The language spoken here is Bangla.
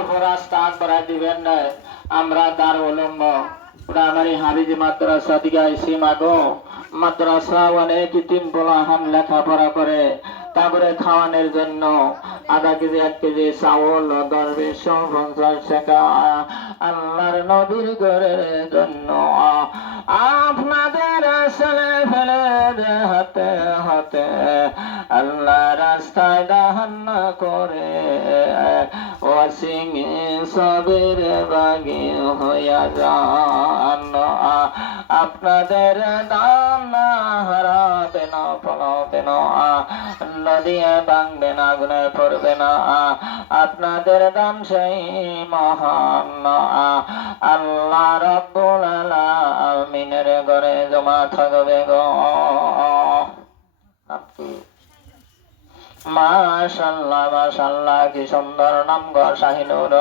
অল্প রাস্তা আগবাড়াই দিবেন না। আমরা দারুল উলুম প্রাইমারি হাফিজ মাদ্রাসা থেকে আইসি মাগো। মাদ্রাসা অনেক ইতিম পোলাহান লেখাপড়া করে, তারপরে খাওয়ানোর জন্য আধা কেজি 1 কেজি চাউল 10-20-50 টাকা আল্লাহর নবীর ঘরের জন্য আপনাদের ছেলে ফেলে হাতে হাতে আল্লাহ রাস্তায় দাহান করে ওয়াসিং সবের বাগি হইয়া যান। আপনাদের দান হারাবে না, ফলাবে না, নদিয়া ভাঙবে না, আগুনে পড়বে না। আপনাদের দান সেই মহান আল্লাহ রাব্বুল আলামিনের ঘরে জমা থাকবে গো। মাশাআল্লাহ মাশাআল্লাহ, কি সুন্দর নাম গো শাহিনুর।